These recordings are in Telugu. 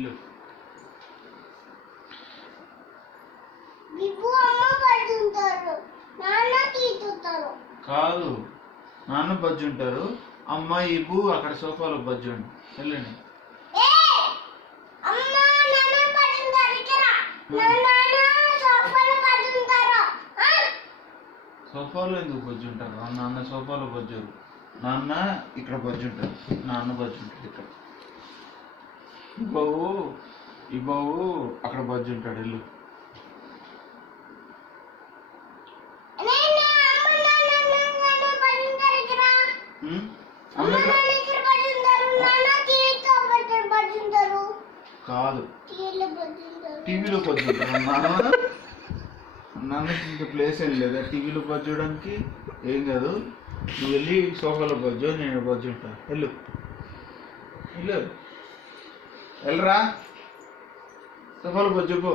ఇల్లు కాదు, నాన్న బజ్జు ఉంటారు, అమ్మ ఇబ్బు అక్కడ సోఫాలో బజ్జు ఉండి వెళ్ళండి. సోఫాలో ఎందుకు బజ్జు ఉంటారు? నాన్న సోఫాలో బజ్జు, నాన్న ఇక్కడ బజ్జు ఉంటారు, నాన్న బజ్జు ఉంటాడు ఇక్కడ. ఇబ్బావు అక్కడ బజ్జు ఉంటాడు ఇల్లు. కాదు, టీవీలో బజ్జుంటారు. నాన్నకి ఇంకా ప్లేస్ ఏం లేదా టీవీలో బజ్జడానికి? ఏం కాదు, నువ్వు వెళ్ళి సోఫాలో బజ్జు, నేను బజ్జు ఉంటాను. వెళ్ళు వెళ్ళు వెళ్ళరా, సోఫాలో బజ్జు పో.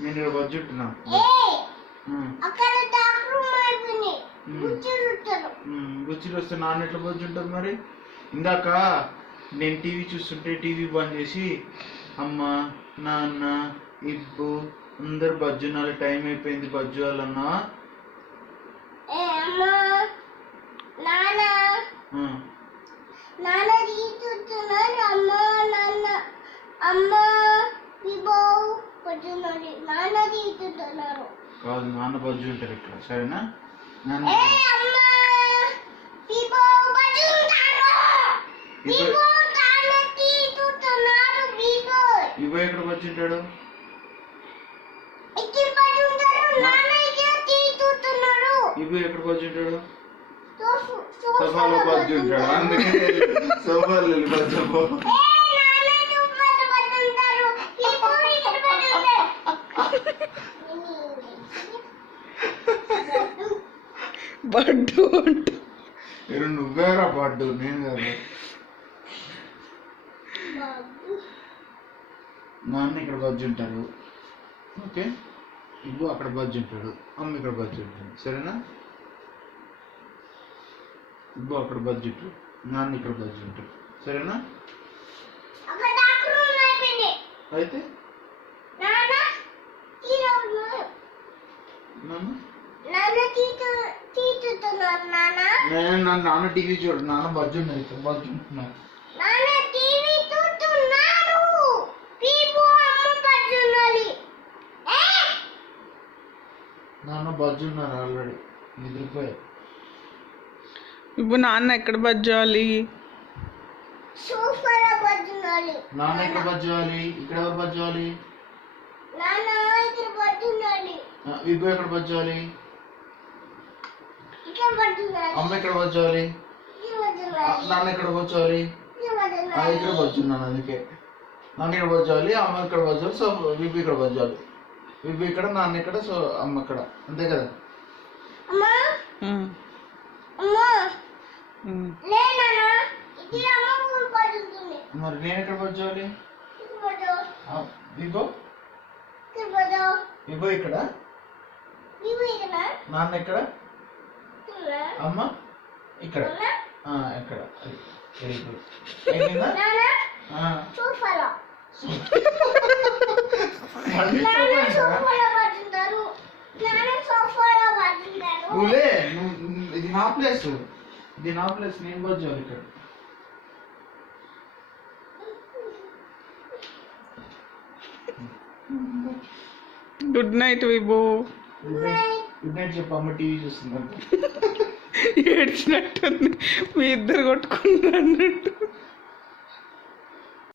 నేను ఇక్కడ బజ్జు ఉంటున్నా. బుచ్చిలు వస్తే నాన్న ఎట్లా బజ్జు ఉంటుంది మరి? ఇందాక నేను టీవీ చూస్తుంటే టీవీ బంద్ చేసి అమ్మ నాన్న ఇబ్బు అందరు బజ్జున్నారు, టైం అయిపోయింది బజ్జు వాళ్ళన్నా. కాదు, నాన్న బజ్జు ఉంటారు ఇక్కడ, సరేనా? ఇవ్వ ఎక్కడ బజ్జుంటాడు? ఇవ్వ ఎక్కడ బజ్జుంటాడు? సోఫాలో బజ్జుంటాడు, అందుకే సోఫాలో బజ్జు. బడ్డు నువ్వేరా బడ్డు, నేను కదా. నాన్న ఇక్కడ బజ్జు ఉంటారు, ఓకే. ఇబ్బు అక్కడ బజ్జు ఉంటాడు, అమ్మ ఇక్కడ బజ్జు ఉంటాడు, సరేనా? ఇబ్బు అక్కడ బజ్జు ఉంటాడు, నాన్న ఇక్కడ బజ్జు ఉంటాడు, సరేనా? అయితే నాన్న టీవీ చూడు, నాన్న బజ్జు ఉన్నది ఇక్కడ, బజ్జు ఉంటున్నారు. నాన్న బజ్జు ఉన్నారు ఆల్రెడీ, నిద్రపోయారు. ఇప్పుడు నాన్న ఎక్కడ బజ్జాలి? నాన్న ఎక్కడ బజ్జాలి? ఇక్కడ ఎవరు బజ్జాలి? ఇబ్బు ఎక్కడ బజ్జాలి? అమ్మ ఎక్కడ బజ్జాలి? నాన్న ఎక్కడ బజ్జాలి? ఇక్కడ బజ్జున్నాను, అందుకే నాన్న ఇక్కడ బజ్జాలి, అమ్మ ఇక్కడ బజ్జాలి, సో విబ్బు ఇక్కడ బజ్జాలి. విబ్బు ఇక్కడ, నాన్న ఇక్కడ, సో అమ్మ ఇక్కడ, అంతే కదా? మరి నేను ఎక్కడ బజ్జాలి? విబ్బు విబ్బు ఇక్కడ, నాన్న ఎక్కడ, అమ్మ ఇక్కడ, ఎక్కడ? ఇది నా ప్లేస్, ఇది నా ప్లేస్, నేను బజ్జాలి ఇక్కడ. Good night Vibhu. Good night చెప్పు, అమ్మ టీవీ చూస్తుంది. ఏడ్చినట్టుంది, మీ ఇద్దరు కొట్టుకున్నట్టు.